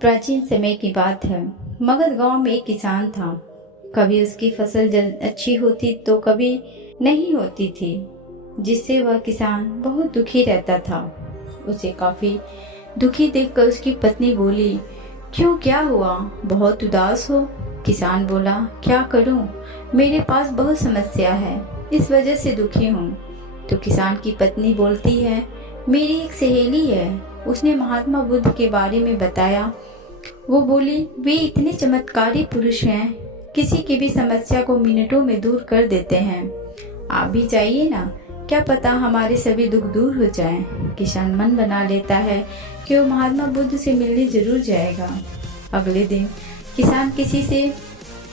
प्राचीन समय की बात है। मगध गांव में एक किसान था। कभी उसकी फसल अच्छी होती तो कभी नहीं होती थी, जिससे वह किसान बहुत दुखी रहता था। उसे काफी दुखी देखकर उसकी पत्नी बोली, क्यों, क्या हुआ, बहुत उदास हो? किसान बोला, क्या करूं, मेरे पास बहुत समस्या है, इस वजह से दुखी हूँ। तो किसान की पत्नी बोलती है, मेरी एक सहेली है, उसने महात्मा बुद्ध के बारे में बताया। वो बोली, वे इतने चमत्कारी पुरुष हैं, किसी की भी समस्या को मिनटों में दूर कर देते हैं। आप भी जाइए ना, क्या पता हमारे सभी दुख दूर हो जाएं। किसान मन बना लेता है कि वो महात्मा बुद्ध से मिलने जरूर जाएगा। अगले दिन किसान किसी से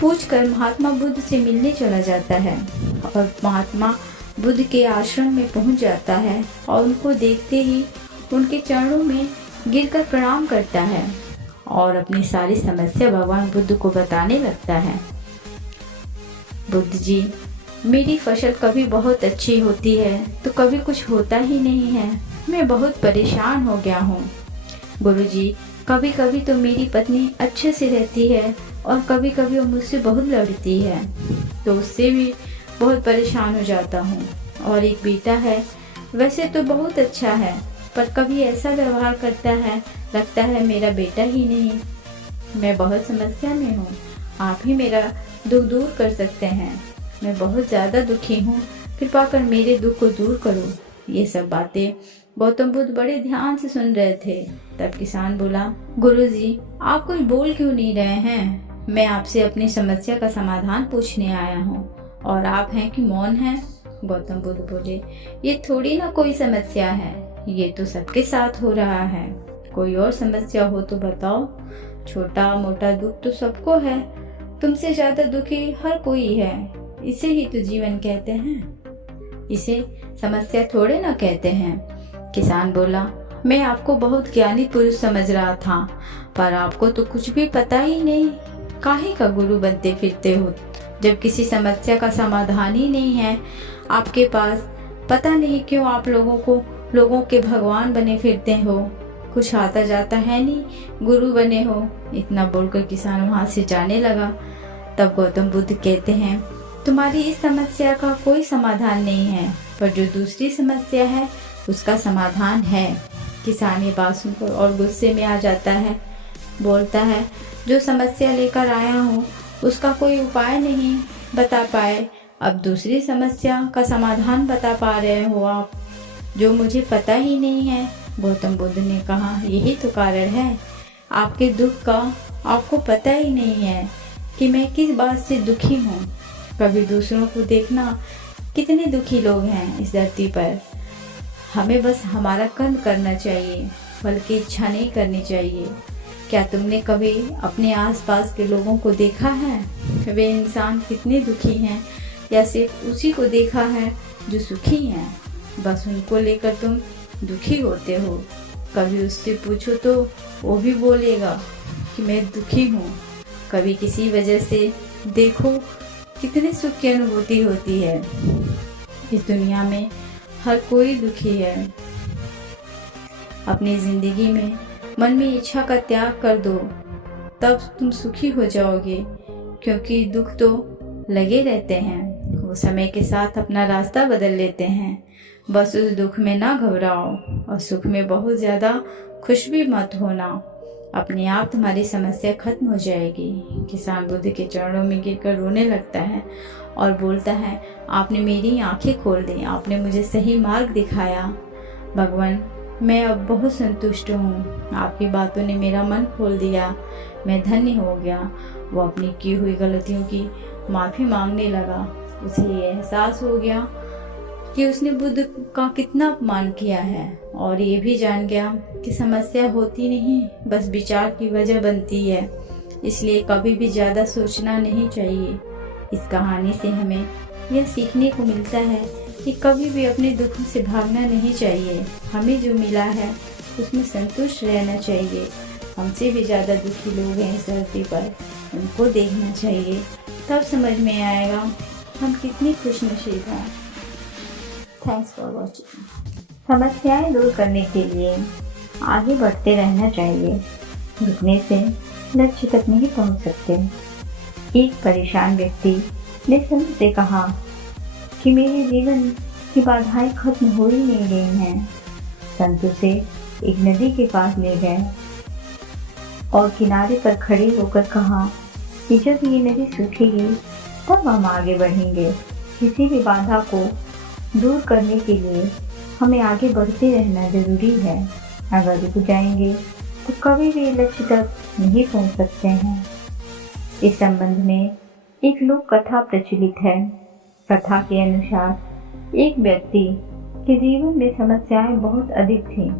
पूछकर महात्मा बुद्ध से मिलने चला जाता है और महात्मा बुद्ध के आश्रम में पहुंच जाता है और उनको देखते ही उनके चरणों में गिरकर प्रणाम करता है और अपनी सारी समस्या भगवान बुद्ध को बताने लगता है। बुद्ध जी, मेरी फसल कभी बहुत अच्छी होती है तो कभी कुछ होता ही नहीं है, मैं बहुत परेशान हो गया हूँ। गुरुजी, कभी कभी तो मेरी पत्नी अच्छे से रहती है और कभी कभी वो मुझसे बहुत लड़ती है, तो उससे भी बहुत परेशान हो जाता हूँ। और एक बेटा है, वैसे तो बहुत अच्छा है, पर कभी ऐसा व्यवहार करता है, लगता है मेरा बेटा ही नहीं। मैं बहुत समस्या में हूँ, आप ही मेरा दुख दूर कर सकते हैं। मैं बहुत ज़्यादा दुखी हूँ, कृपा कर मेरे दुख को दूर करो। ये सब बातें गौतम बुद्ध बड़े ध्यान से सुन रहे थे। तब किसान बोला, गुरुजी, आप कुछ बोल क्यों नहीं रहे हैं? मैं आपसे अपनी समस्या का समाधान पूछने आया हूँ और आप हैं कि मौन हैं। गौतम बुद्ध बोले, ये थोड़ी ना कोई समस्या है, ये तो सबके साथ हो रहा है। कोई और समस्या हो तो बताओ। छोटा मोटा दुख तो सबको है, तुमसे ज्यादा दुखी हर कोई है। इसे ही तो जीवन कहते हैं, इसे समस्या थोड़े ना कहते हैं। किसान बोला, मैं आपको बहुत ज्ञानी पुरुष समझ रहा था, पर आपको तो कुछ भी पता ही नहीं। काहे का गुरु बनते फिरते हो, जब किसी समस्या का समाधान ही नहीं है आपके पास। पता नहीं क्यों आप लोगों के भगवान बने फिरते हो, कुछ आता जाता है नहीं, गुरु बने हो। इतना बोलकर किसान वहां से जाने लगा। तब गौतम बुद्ध कहते हैं, तुम्हारी इस समस्या का कोई समाधान नहीं है, पर जो दूसरी समस्या है उसका समाधान है। किसान ये बात सुनकर और गुस्से में आ जाता है, बोलता है, जो समस्या लेकर आया हूँ उसका कोई उपाय नहीं बता पाए, अब दूसरी समस्या का समाधान बता पा रहे हो आप, जो मुझे पता ही नहीं है। गौतम बुद्ध ने कहा, यही तो कारण है आपके दुख का, आपको पता ही नहीं है कि मैं किस बात से दुखी हूँ। कभी दूसरों को देखना, कितने दुखी लोग हैं इस धरती पर। हमें बस हमारा कर्म करना चाहिए, फल की इच्छा नहीं करनी चाहिए। क्या तुमने कभी अपने आसपास के लोगों को देखा है, वे इंसान कितने दुखी हैं, या सिर्फ उसी को देखा है जो सुखी हैं? बस उनको लेकर तुम दुखी होते हो। कभी उससे पूछो तो वो भी बोलेगा कि मैं दुखी हूँ। कभी किसी वजह से देखो कितने सुख की अनुभूति होती है। इस दुनिया में हर कोई दुखी है। अपनी जिंदगी में मन में इच्छा का त्याग कर दो, तब तुम सुखी हो जाओगे, क्योंकि दुख तो लगे रहते हैं, वो समय के साथ अपना रास्ता बदल लेते हैं। बस उस दुख में ना घबराओ और सुख में बहुत ज़्यादा खुश भी मत होना, अपने आप तुम्हारी समस्या खत्म हो जाएगी। किसान बुद्ध के चरणों में गिरकर रोने लगता है और बोलता है, आपने मेरी आंखें खोल दी, आपने मुझे सही मार्ग दिखाया। भगवान, मैं अब बहुत संतुष्ट हूँ, आपकी बातों ने मेरा मन खोल दिया, मैं धन्य हो गया। वो अपनी की हुई गलतियों की माफ़ी मांगने लगा। उसे ये एहसास हो गया कि उसने बुद्ध का कितना अपमान किया है, और ये भी जान गया कि समस्या होती नहीं, बस विचार की वजह बनती है। इसलिए कभी भी ज़्यादा सोचना नहीं चाहिए। इस कहानी से हमें यह सीखने को मिलता है कि कभी भी अपने दुखों से भागना नहीं चाहिए। हमें जो मिला है उसमें संतुष्ट रहना चाहिए। हमसे भी ज़्यादा दुखी लोग हैं इस धरती पर, उनको देखना चाहिए, तब समझ में आएगा हम कितनी खुशनसीब हैं। Thanks for watching. समस्याएं दूर करने के लिए आगे बढ़ते रहना चाहिए। रुकने से लक्ष्य तक नहीं पहुंच सकते। एक परेशान व्यक्ति ने संत से कहा कि मेरे जीवन की बाधाएं खत्म हो ही नहीं रही हैं। संत उसे एक नदी के पास ले गए और किनारे पर खड़े होकर कहा कि जब ये नदी सूखेगी तब हम आगे बढ़ेंगे। किसी भी बाधा को दूर करने के लिए हमें आगे बढ़ते रहना जरूरी है। अगर रुक जाएंगे तो कभी भी लक्ष्य तक नहीं पहुंच सकते हैं। इस संबंध में एक लोक कथा प्रचलित है। कथा के अनुसार एक व्यक्ति के जीवन में समस्याएं बहुत अधिक थीं।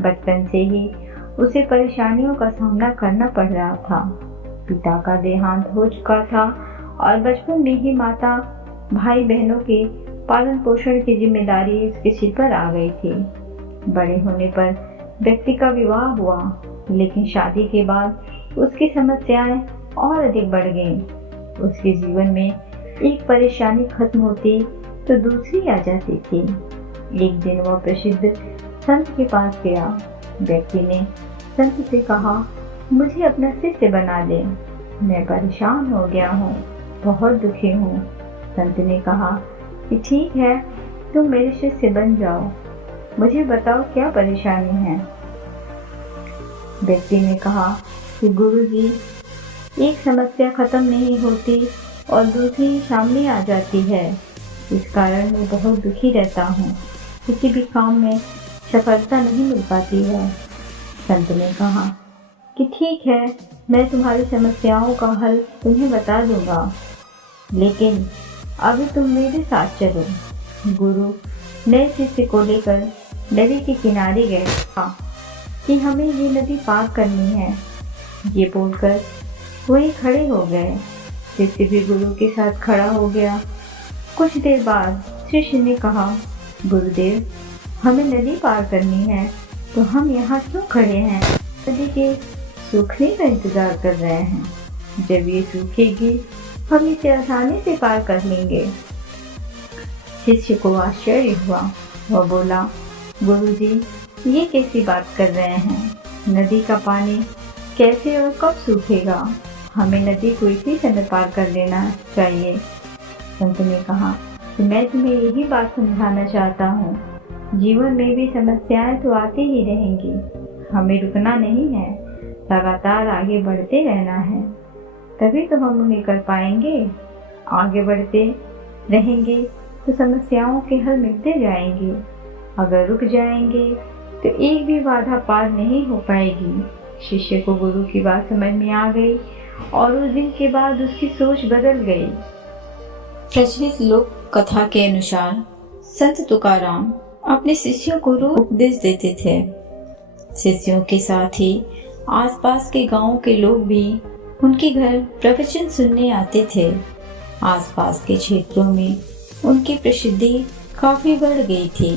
बचपन से ही उसे परेशानियों का सामना करना पड़ रहा था। पिता का देहांत हो चुका था और बचपन में ही माता भाई बहनों के पालन पोषण की जिम्मेदारी उसके सिर पर आ गई थी। बड़े होने पर व्यक्ति का विवाह हुआ, लेकिन शादी के बाद उसकी समस्याएं और अधिक बढ़ गईं। उसके जीवन में एक परेशानी खत्म होती तो दूसरी आ जाती थी। एक दिन वह प्रसिद्ध संत के पास गया। व्यक्ति ने संत से कहा, मुझे अपना शिष्य बना दे, मैं परेशान हो गया हूँ, बहुत दुखी हूँ। संत ने कहा कि ठीक है, तुम मेरे शिष्य बन जाओ, मुझे बताओ क्या परेशानी है। व्यक्ति ने कहा कि गुरुजी, एक समस्या खत्म नहीं होती और दूसरी सामने आ जाती है। इस कारण मैं बहुत दुखी रहता हूँ, किसी भी काम में सफलता नहीं मिल पाती है। संत ने कहा कि ठीक है, मैं तुम्हारी समस्याओं का हल तुम्हें बता दूंगा, लेकिन अभी तुम मेरे साथ चलो। गुरु नए शिष्य को लेकर नदी के किनारे गए कि हमें ये नदी पार करनी है। ये बोलकर वही खड़े हो गए। शिष्य भी गुरु के साथ खड़ा हो गया। कुछ देर बाद शिष्य ने कहा, गुरुदेव, हमें नदी पार करनी है, तो हम यहाँ क्यों खड़े हैं? नदी के सूखने का इंतजार कर रहे हैं। जब ये सूखेगी हम इसे आसानी से पार कर लेंगे। शिष्य को आश्चर्य हुआ। वह बोला, गुरुजी, ये कैसी बात कर रहे हैं? नदी का पानी कैसे और कब सूखेगा? हमें नदी को इसी समय पार कर लेना चाहिए। संत ने कहा कि मैं तुम्हें यही बात समझाना चाहता हूँ, जीवन में भी समस्याएं तो आती ही रहेंगी, हमें रुकना नहीं है, लगातार आगे बढ़ते रहना है, तभी तो हम उन्हें कर पाएंगे। आगे बढ़ते रहेंगे तो समस्याओं के हल मिलते जाएंगे। अगर रुक जाएंगे तो एक भी बाधा पार नहीं हो पाएगी। शिष्य को गुरु की बात समझ में आ गई और उस दिन के बाद उसकी सोच बदल गई। प्रचलित लोक कथा के अनुसार संत तुकाराम अपने शिष्यों को रोज उपदेश देते थे। शिष्यों के साथ ही आसपास के गांवों के लोग भी उनके घर प्रवचन सुनने आते थे। आसपास के क्षेत्रों में उनकी प्रसिद्धि काफी बढ़ गई थी।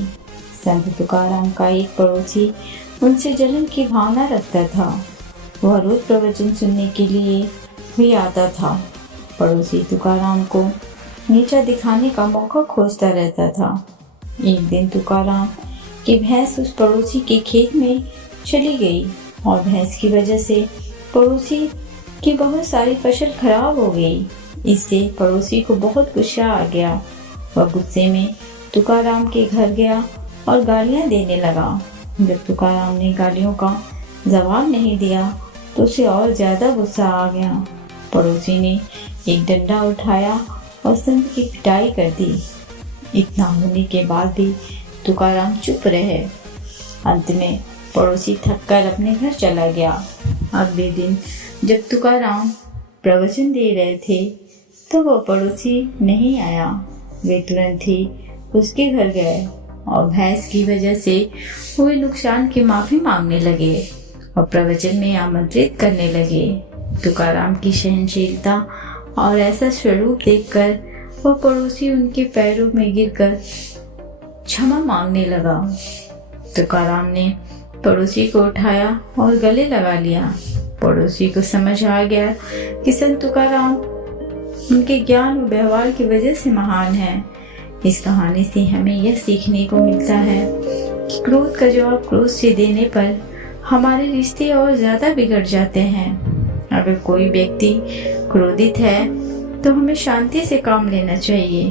संत तुकाराम का एक पड़ोसी उनसे जलन की भावना रखता था। वह रोज प्रवचन सुनने के लिए भी आता था। पड़ोसी तुकाराम को नीचा दिखाने का मौका खोजता रहता था। एक दिन तुकाराम की भैंस उस पड़ोसी के खेत में चली गई और भैंस की वजह से पड़ोसी की बहुत सारी फसल खराब हो गई। इससे पड़ोसी को बहुत गुस्सा आ गया। वह गुस्से में तुकाराम के घर गया और गालियां देने लगा। जब तुकाराम ने गालियों का जवाब नहीं दिया तो उसे और ज्यादा गुस्सा आ गया। पड़ोसी ने एक डंडा उठाया और संत की पिटाई कर दी। इतना होने के बाद भी तुकाराम चुप रहे। अंत में पड़ोसी थककर अपने घर चला गया। अगले दिन जब तुकाराम प्रवचन दे रहे थे तो वह पड़ोसी नहीं आया। वे तुरंत ही उसके घर गए और भैंस की वजह से हुए नुकसान की माफी मांगने लगे और प्रवचन में आमंत्रित करने लगे। तुकाराम की सहनशीलता और ऐसा स्वरूप देखकर वह पड़ोसी उनके पैरों में गिरकर क्षमा मांगने लगा। तुकाराम ने पड़ोसी को उठाया और गले लगा लिया। पड़ोसी को समझ आ गया कि संत तुकाराम उनके ज्ञान और व्यवहार की वजह से महान है। इस कहानी से हमें यह सीखने को मिलता है कि क्रोध का जवाब क्रोध से देने पर हमारे रिश्ते और ज़्यादा बिगड़ जाते हैं। अगर कोई व्यक्ति क्रोधित है तो हमें शांति से काम लेना चाहिए।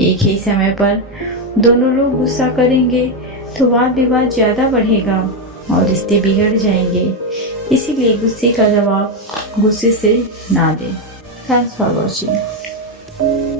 एक ही समय पर दोनों लोग गुस्सा करेंगे तो वाद विवाद ज़्यादा बढ़ेगा और रिश्ते बिगड़ जाएंगे। इसीलिए गुस्से का जवाब गुस्से से ना दें। Thanks for watching.